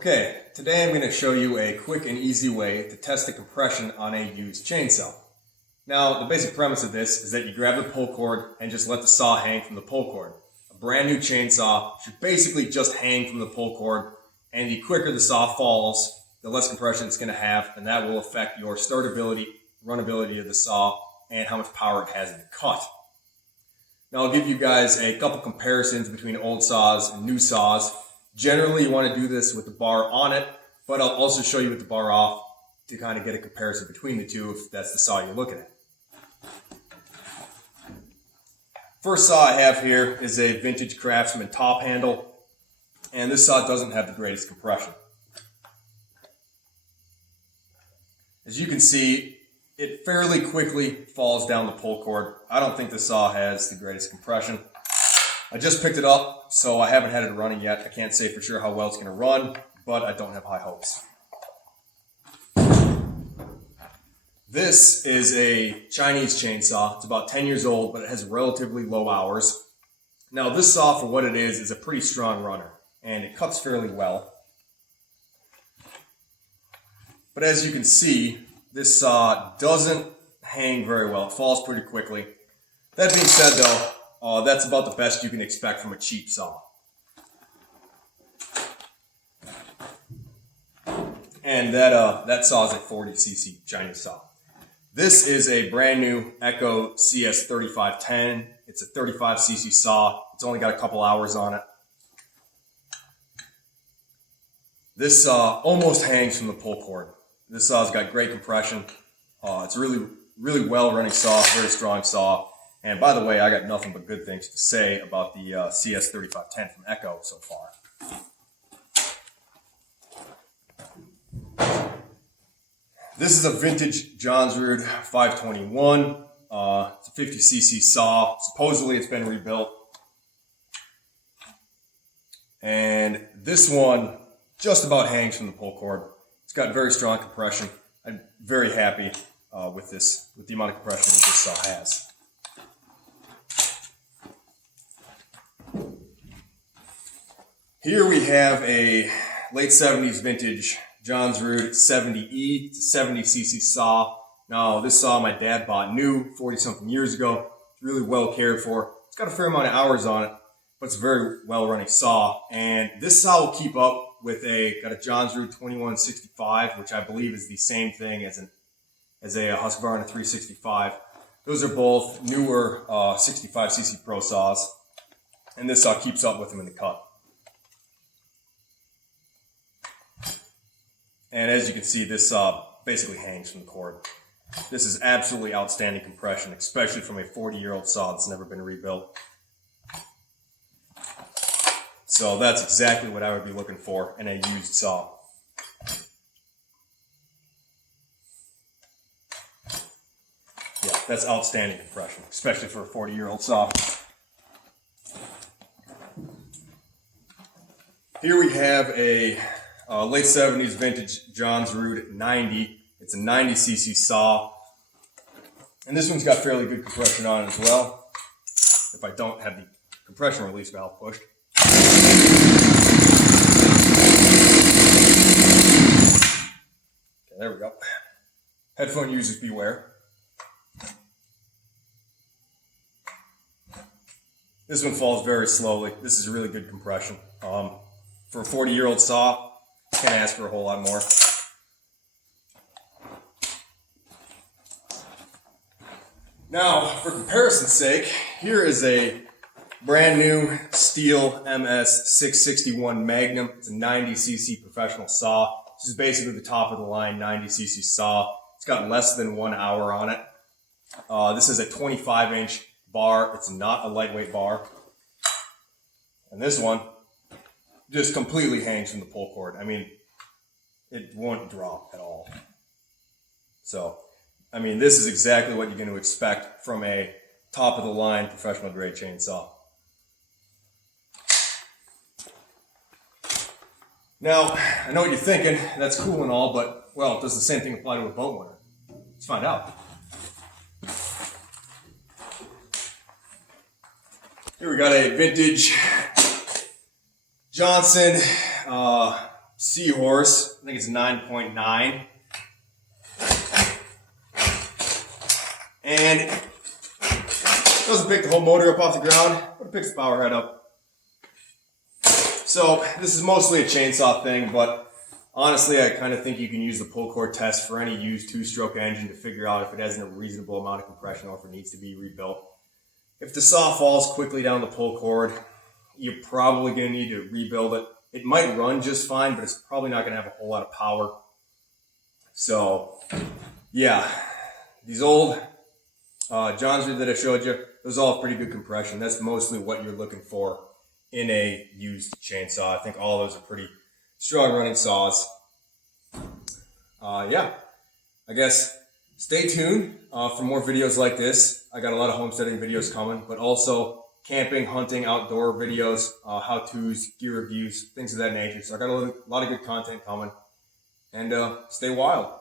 Okay, today I'm going to show you a quick and easy way to test the compression on a used chainsaw. Now, the basic premise of this is that you grab the pull cord and just let the saw hang from the pull cord. A brand new chainsaw should basically just hang from the pull cord, and the quicker the saw falls, the less compression it's going to have, and that will affect your startability, runability of the saw, and how much power it has in the cut. Now, I'll give you guys a couple comparisons between old saws and new saws. Generally, you want to do this with the bar on it, but I'll also show you with the bar off to kind of get a comparison between the two if that's the saw you're looking at. First saw I have here is a vintage Craftsman top handle, and this saw doesn't have the greatest compression. As you can see, it fairly quickly falls down the pull cord. I don't think the saw has the greatest compression. I just picked it up, so I haven't had it running yet. I can't say for sure how well it's going to run, but I don't have high hopes. This is a Chinese chainsaw. It's about 10 years old, but it has relatively low hours. Now, this saw, for what it is a pretty strong runner, and it cuts fairly well. But as you can see, this saw doesn't hang very well. It falls pretty quickly. That being said, though, that's about the best you can expect from a cheap saw. And that saw is a 40cc Chinese saw. This is a brand new Echo CS3510. It's a 35cc saw. It's only got a couple hours on it. This saw almost hangs from the pull cord. This saw's got great compression. It's a really well running saw, very strong saw. And by the way, I got nothing but good things to say about the CS3510 from Echo so far. This is a vintage Johnsrud 521. It's a 50cc saw. Supposedly it's been rebuilt. And this one just about hangs from the pull cord. It's got very strong compression. I'm very happy with the amount of compression that this saw has. Here we have a late 70s vintage Johnsrud 70E. It's a 70cc saw. Now, this saw my dad bought new 40-something years ago. It's really well cared for. It's got a fair amount of hours on it, but it's a very well-running saw. And this saw will keep up with got a Johnsrud 2165, which I believe is the same thing as a Husqvarna 365. Those are both newer 65cc Pro saws, and this saw keeps up with them in the cut. And as you can see, this saw basically hangs from the cord. This is absolutely outstanding compression, especially from a 40-year-old saw that's never been rebuilt. So that's exactly what I would be looking for in a used saw. Yeah, that's outstanding compression, especially for a 40-year-old saw. Here we have a late 70s vintage Johnsrud 90. It's a 90cc saw. And this one's got fairly good compression on it as well, if I don't have the compression release valve pushed. Okay, there we go. Headphone users beware. This one falls very slowly. This is really good compression. For a 40-year-old saw, can't ask for a whole lot more. Now, for comparison's sake, here is a brand new Steel MS661 Magnum. It's a 90cc professional saw. This is basically the top of the line 90cc saw. It's got less than 1 hour on it. This is a 25-inch bar. It's not a lightweight bar. And this one just completely hangs from the pull cord. I mean, it won't drop at all. So, I mean, this is exactly what you're going to expect from a top-of-the-line professional grade chainsaw. Now, I know what you're thinking. That's cool and all, but, well, does the same thing apply to a boat motor? Let's find out. Here we got a vintage Johnson Seahorse. I think it's 9.9. And it doesn't pick the whole motor up off the ground, but it picks the power head up. So this is mostly a chainsaw thing, but honestly, I kind of think you can use the pull cord test for any used two-stroke engine to figure out if it has a reasonable amount of compression or if it needs to be rebuilt. If the saw falls quickly down the pull cord, you're probably going to need to rebuild it. It might run just fine, but it's probably not going to have a whole lot of power. So, yeah, these old Johns that I showed you, those all have pretty good compression. That's mostly what you're looking for in a used chainsaw. I think all those are pretty strong running saws. Yeah, I guess stay tuned for more videos like this. I got a lot of homesteading videos coming, but also camping, hunting, outdoor videos, how-tos, gear reviews, things of that nature. So I got a lot of good content coming. And stay wild.